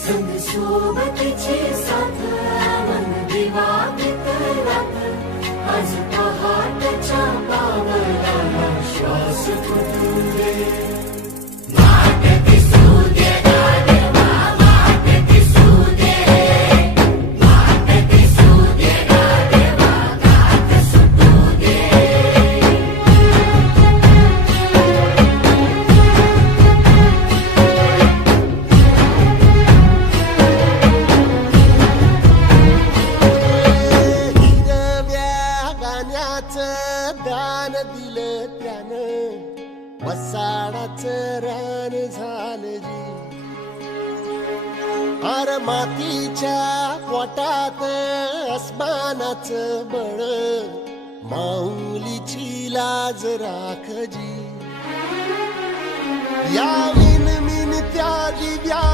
संग सोबतीची साथ मन दिवा मित्रात आज पहाटच्या पावलाला श्वास फुटू दे वाट दिसू दे गाढवा वाट दिसू दे वाट दिसू दे गाढवा गाठ सुटू दे दान दिलं त्यानं वसाडाचं रान झालं जी अर मातीच्या पोटात अस्मानाचं बळ माऊलीची लाज राखजी या विन त्या दिव्या